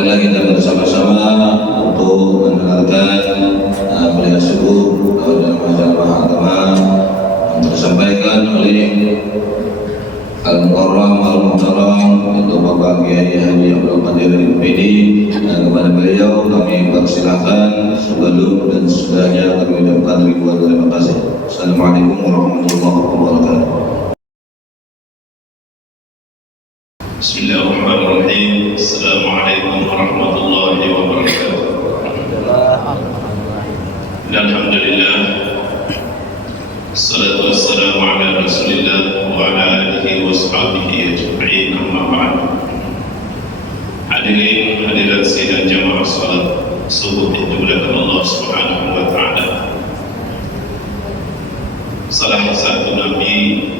marilah kita bersama-sama untuk mendengarkan kuliah subuh dalam majalah agama yang disampaikan oleh Al-Mukarram Al-Muhtaram itu Bapak Kiai Haji Abdul Qadir Al-Fidi. Kepada beliau kami persilahkan sebelum dan sesudahnya kami ucapkan ribuan terima kasih. Assalamualaikum warahmatullahi wabarakatuh. Bismillahirrahmanirrahim. Assalamualaikum warahmatullahi wabarakatuh. Alhamdulillah. Assalatu wassalamu ala Rasulillah wa ala alihi wa sahbihi ajma'in, amma ba'd. Hadirin hadirat sidang jamaah salat subuh yang dimuliakan Allah Subhanahu wa taala. Salah satu nabi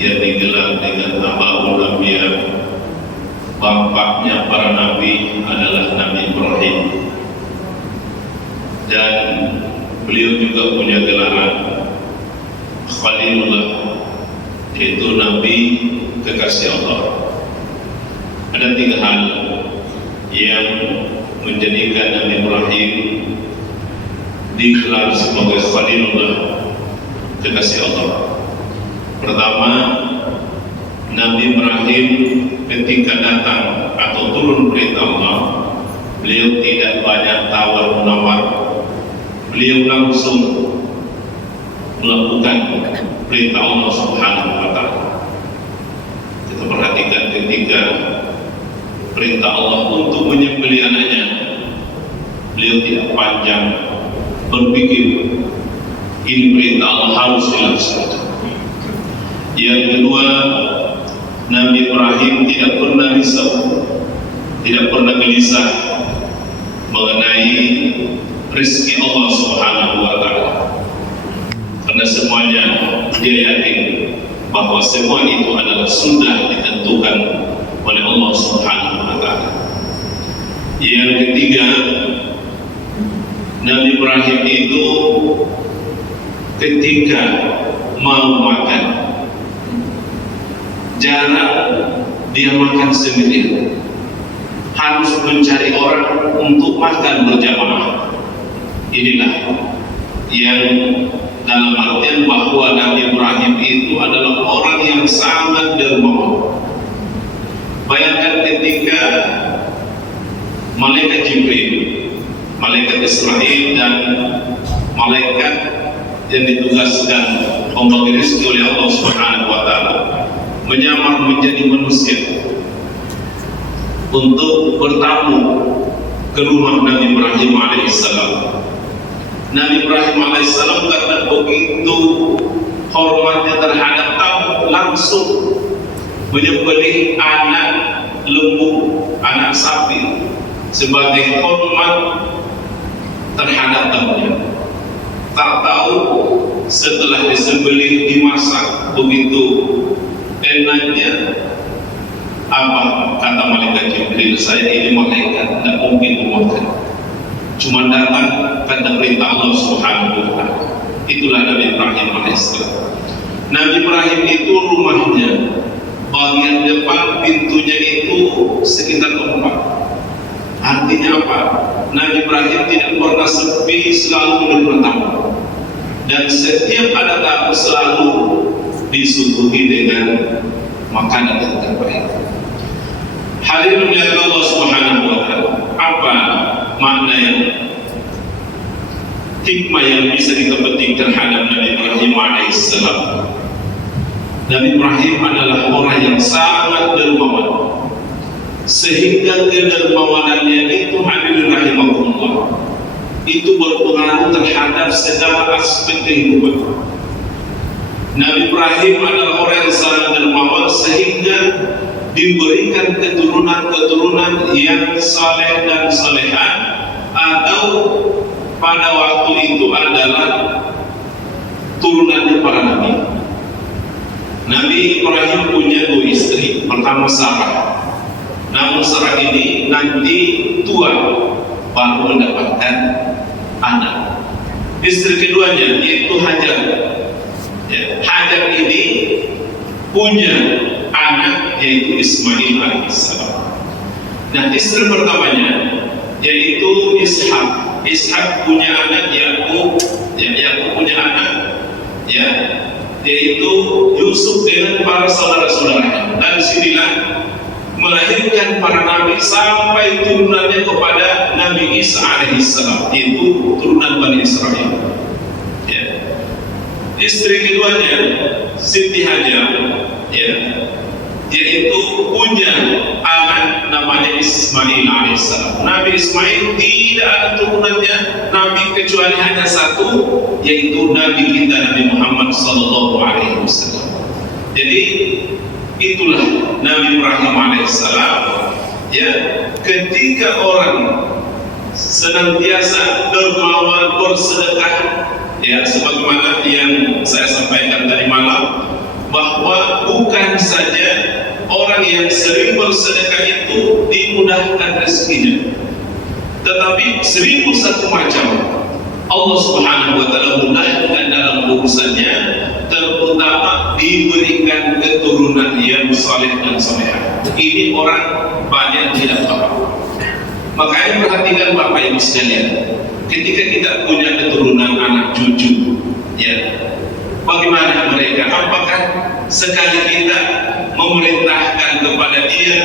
yang digelar dengan Abaul Anbiya, bapaknya para nabi adalah Nabi Ibrahim, dan beliau juga punya gelaran Khalilullah, yaitu Nabi kekasih Allah. Ada tiga hal yang menjadikan Nabi Ibrahim digelar sebagai Khalilullah, kekasih Allah. Pertama, Nabi Ibrahim ketika datang atau turun perintah Allah, beliau tidak banyak tawar-menawar, beliau langsung melakukan perintah Allah Subhanahu wa taala. Kita perhatikan ketika perintah Allah untuk menyembelih anaknya, beliau tidak panjang berpikir ini perintah Allah harus dilaksanakan. Yang kedua, Nabi Ibrahim tidak pernah risau, tidak pernah gelisah mengenai rezeki Allah Subhanahu wa taala, karena semuanya dia yakin bahwa semua itu adalah sudah ditentukan oleh Allah Subhanahu wa taala. Yang ketiga, Nabi Ibrahim itu ketika mau makan, jarang dia makan sendirian, harus mencari orang untuk makan berjamaah. Inilah yang dalam artian bahwa Nabi Ibrahim itu adalah orang yang sangat dermawan. Bayangkan ketika malaikat Jibril, malaikat Israel, dan malaikat yang ditugaskan membagi rezeki oleh Allah Subhanahu wa taala menyamar menjadi manusia untuk bertamu ke rumah Nabi Ibrahim alaihissalam. Nabi Ibrahim alaihissalam karena begitu hormatnya terhadap tamu, langsung menyembelih anak lembu, anak sapi sebagai hormat terhadap tamunya. Tak tahu setelah disembelih, dimasak begitu enaknya, apa kata malaikat Jibril, saya ini malaikat, tidak mungkin memakan, cuma datang karena perintah Allah Subhanahu wa taala. Itulah Nabi Ibrahim alaihissalam. Nabi Ibrahim itu rumahnya bagian depan pintunya itu sekitar 4. Artinya apa? Nabi Ibrahim tidak pernah sepi, selalu menerima tamu, dan setiap ada tamu selalu disuguhi dengan makanan yang terbaik. Hadirin yang Allah Subhanahu wa taala, apa makna yang hikmah yang bisa kita petik terhadap Nabi Ibrahim alaihissalam? Nabi Ibrahim adalah orang yang sangat dermawan, sehingga kedermawanannya itu, hadirin rahimakumullah, itu berpengaruh terhadap segala aspek kehidupan. Nabi Ibrahim adalah orang yang sangat dermawan sehingga diberikan keturunan-keturunan yang saleh dan salehah, atau pada waktu itu adalah turunannya para nabi. Nabi Ibrahim punya 2 istri. Pertama Sarah, namun Sarah ini nanti tua baru mendapatkan anak. Istri keduanya yaitu Hajar. Hajar ini punya anak yaitu Ismail alaihissalam. Nah, istri pertamanya yaitu Ishak. Ishak punya anak Yakub, Yakub punya anak yaitu Yusuf dengan para saudara-saudaranya. Dan disinilah melahirkan para nabi sampai turunannya kepada Nabi Isa alaihissalam, yaitu turunan Bani Israel. Istri keduanya Siti Hajar, yaitu punya anak namanya Ismail alaihissalam. Nabi Ismail tidak ada turunannya nabi kecuali hanya satu, yaitu Nabi kita Nabi Muhammad sallallahu alaihi wasallam. Jadi itulah Nabi Ibrahim alaihissalam, ketika orang senantiasa dermawan bersedekah, sebagaimana yang saya sampaikan tadi malam, bahwa bukan saja orang yang sering bersedekah itu dimudahkan rezekinya, tetapi 1001 macam Allah Subhanahu wa taala mudahkan dalam urusannya, terutama diberikan keturunan yang saleh dan salehah. Ini orang banyak tidak paham. Makanya perhatikan Bapak Ibu sekalian, ketika kita punya keturunan anak cucu, bagaimana mereka? Apakah sekali kita memerintahkan kepada dia,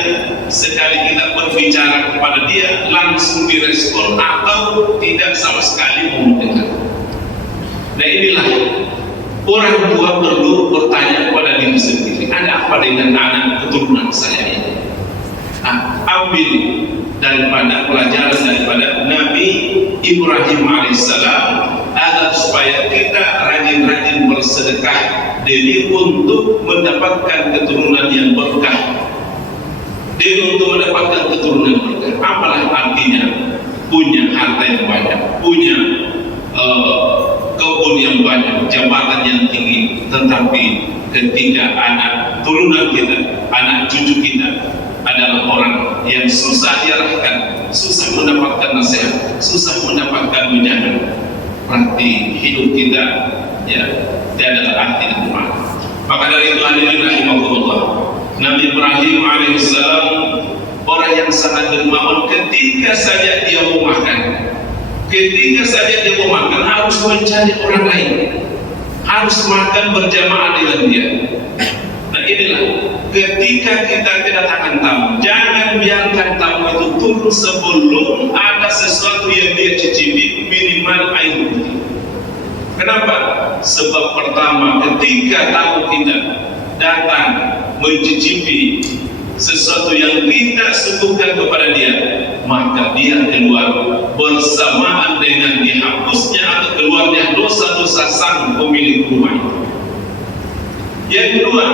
sekali kita berbicara kepada dia langsung direspon, atau tidak sama sekali mau mendengar? Nah, inilah orang tua perlu bertanya kepada diri sendiri, ada apa dengan anak keturunan saya ini? Ambil daripada pelajaran daripada Nabi Ibrahim alaihissalam, agar supaya kita rajin-rajin bersedekah demi untuk mendapatkan keturunan yang berkah, demi untuk mendapatkan keturunan berkah. Apalah artinya punya harta yang banyak, punya kebun yang banyak, jabatan yang tinggi, tetapi ketika anak turunan kita, anak cucu kita adalah orang yang susah diarahkan, susah mendapatkan nasihat, susah mendapatkan wejangan, berarti hidup kita tidak ada arti dan makna. Maka dari itu hadirin rahimakumullah, Nabi Ibrahim alaihissalam orang yang sangat dermawan. Ketika saja dia mau makan, harus mencari orang lain, harus makan berjamaah dengan dia. Nah, inilah ketika kita kedatangan tamu, jangan biarkan tamu itu turun sebelum ada sesuatu yang dia cicipi, minimal air putih. Kenapa? Sebab pertama, ketika tamu kita datang mencicipi sesuatu yang kita suguhkan kepada dia, maka dia keluar bersamaan dengan dihapusnya atau keluarnya dosa-dosa sang pemilik rumah itu. Yang kedua,